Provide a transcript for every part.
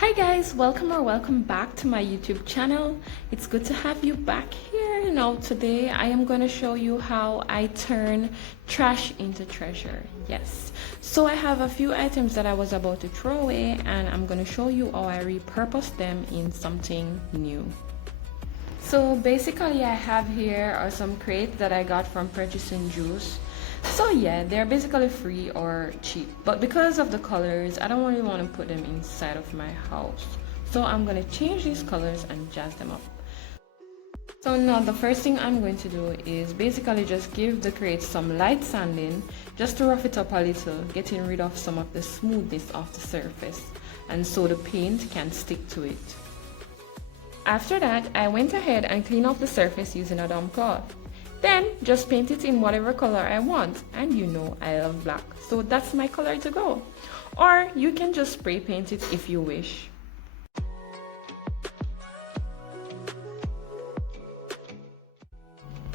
Hi guys, welcome back to my YouTube channel. It's good to have you back here. Now today I am going to show you how I turn trash into treasure. Yes, so I have a few items that I was about to throw away and I'm going to show you how I repurpose them in something new. So basically I have here are some crates that I got from purchasing juice. So yeah, they're basically free or cheap, but because of the colors I don't really want to put them inside of my house, so I'm going to change these colors and jazz them up. So now the first thing I'm going to do is basically just give the crate some light sanding just to rough it up a little, getting rid of some of the smoothness of the surface and so the paint can stick to it. After that, I went ahead and cleaned off the surface using a damp cloth. Then just paint it in whatever color I want, and you know I love black, so that's my color to go. Or you can just spray paint it if you wish.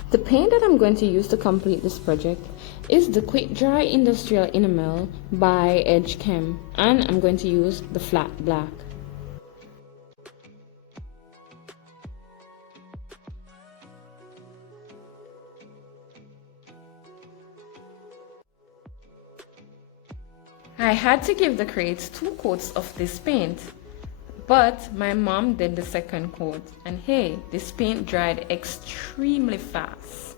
The paint that I'm going to use to complete this project is the Quick Dry Industrial Enamel by Edge Chem, and I'm going to use the flat black. I had to give the crates 2 coats of this paint, but my mom did the second coat, and hey, this paint dried extremely fast.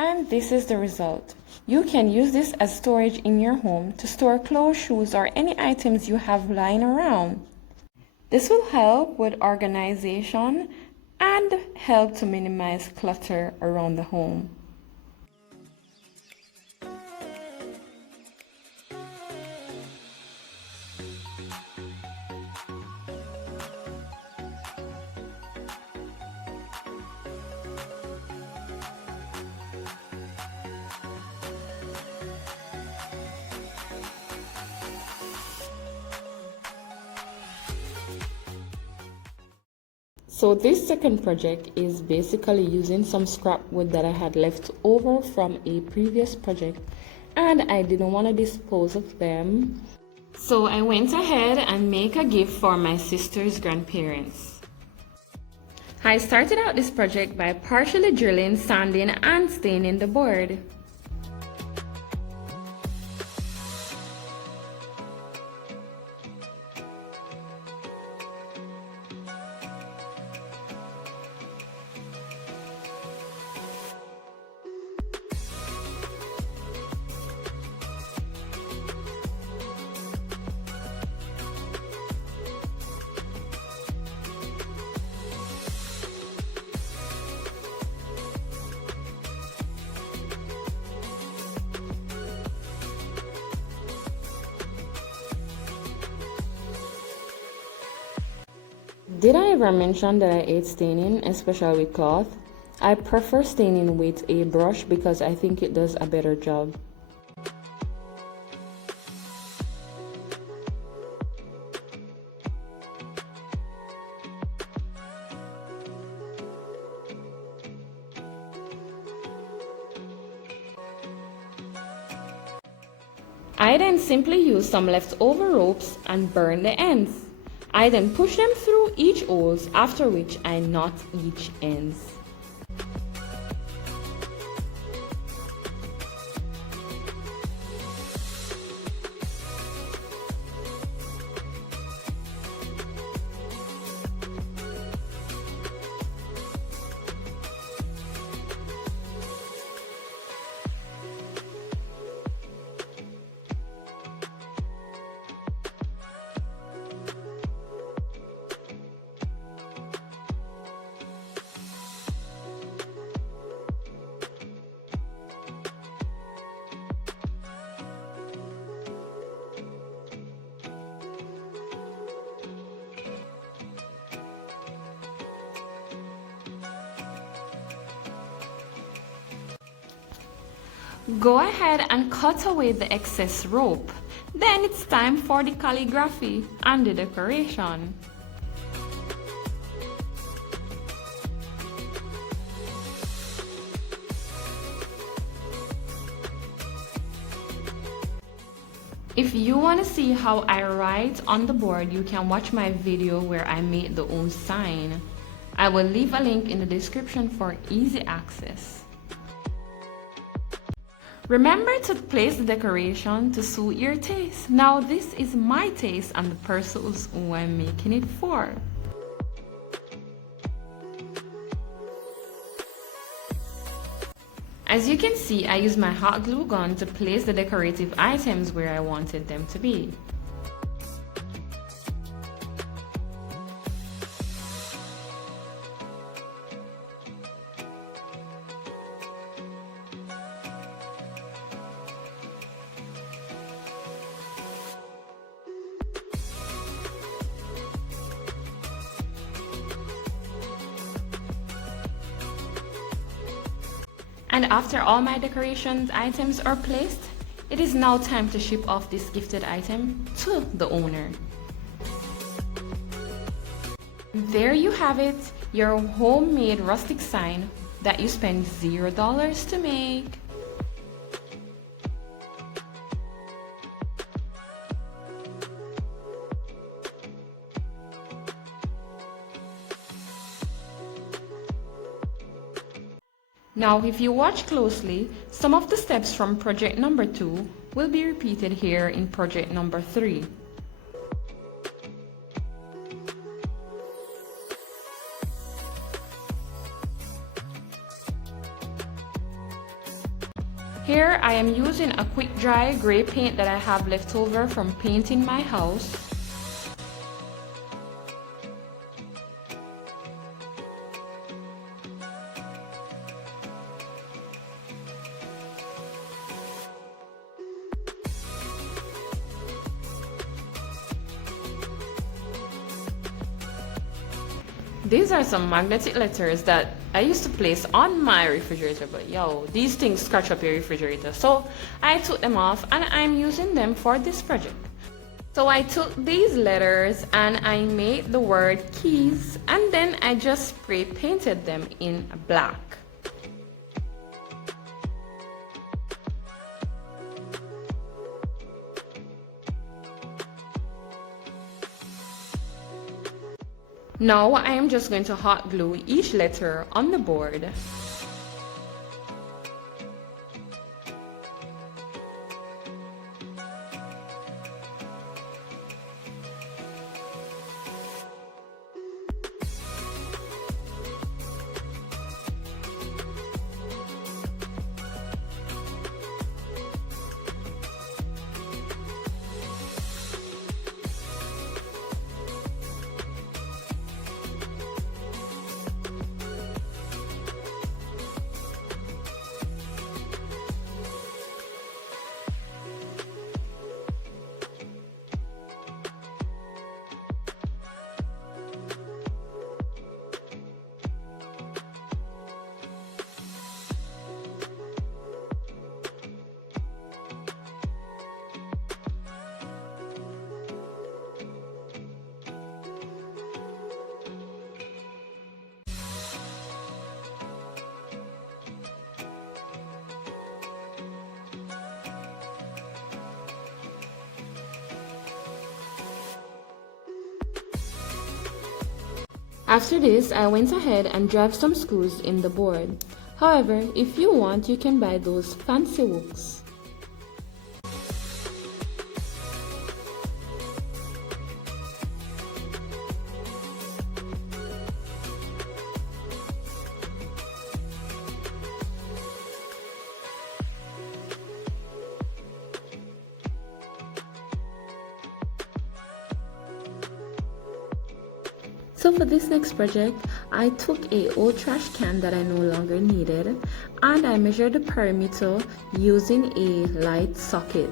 And this is the result. You can use this as storage in your home to store clothes, shoes, or any items you have lying around. This will help with organization and help to minimize clutter around the home. So this second project is basically using some scrap wood that I had left over from a previous project and I didn't want to dispose of them. So I went ahead and made a gift for my sister's grandparents. I started out this project by partially drilling, sanding and staining the board. Did I ever mention that I hate staining, especially with cloth? I prefer staining with a brush because I think it does a better job. I then simply use some leftover ropes and burn the ends. I then push them through each holes, after which I knot each ends. Go ahead and cut away the excess rope. Then it's time for the calligraphy and the decoration. If you want to see how I write on the board, you can watch my video where I made the own sign. I will leave a link in the description for easy access. Remember to place the decoration to suit your taste. Now this is my taste and the persons who I'm making it for. As you can see, I used my hot glue gun to place the decorative items where I wanted them to be. And after all my decorations items are placed, it is now time to ship off this gifted item to the owner. There you have it, your homemade rustic sign that you spend $0 to make. Now, if you watch closely, some of the steps from project number 2 will be repeated here in project number 3. Here I am using a quick dry gray paint that I have left over from painting my house. These are some magnetic letters that I used to place on my refrigerator, but yo, these things scratch up your refrigerator. So I took them off and I'm using them for this project. So I took these letters and I made the word keys and then I just spray painted them in black. Now I am just going to hot glue each letter on the board. After this, I went ahead and drove some screws in the board. However, if you want, you can buy those fancy hooks. So for this next project, I took a old trash can that I no longer needed and I measured the perimeter using a light socket.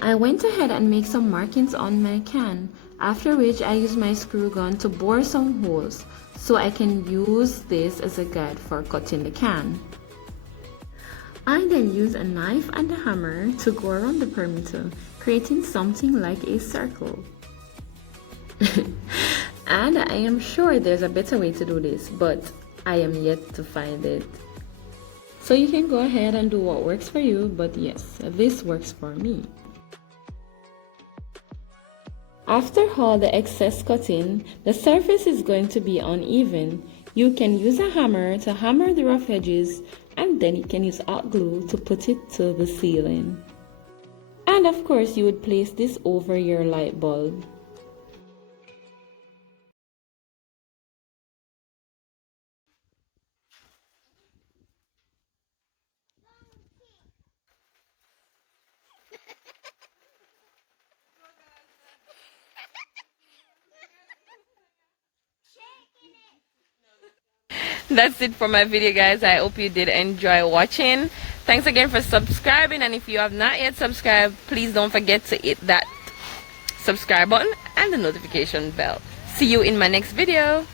I went ahead and made some markings on my can, after which I used my screw gun to bore some holes so I can use this as a guide for cutting the can. I then use a knife and a hammer to go around the perimeter, creating something like a circle. And I am sure there's a better way to do this, but I am yet to find it. So you can go ahead and do what works for you, but yes, this works for me. After all the excess cutting, the surface is going to be uneven. You can use a hammer to hammer the rough edges, and then you can use hot glue to put it to the ceiling. And of course, you would place this over your light bulb. That's it for my video, guys. I hope you did enjoy watching. Thanks again for subscribing, and if you have not yet subscribed, please don't forget to hit that subscribe button and the notification bell. See you in my next video.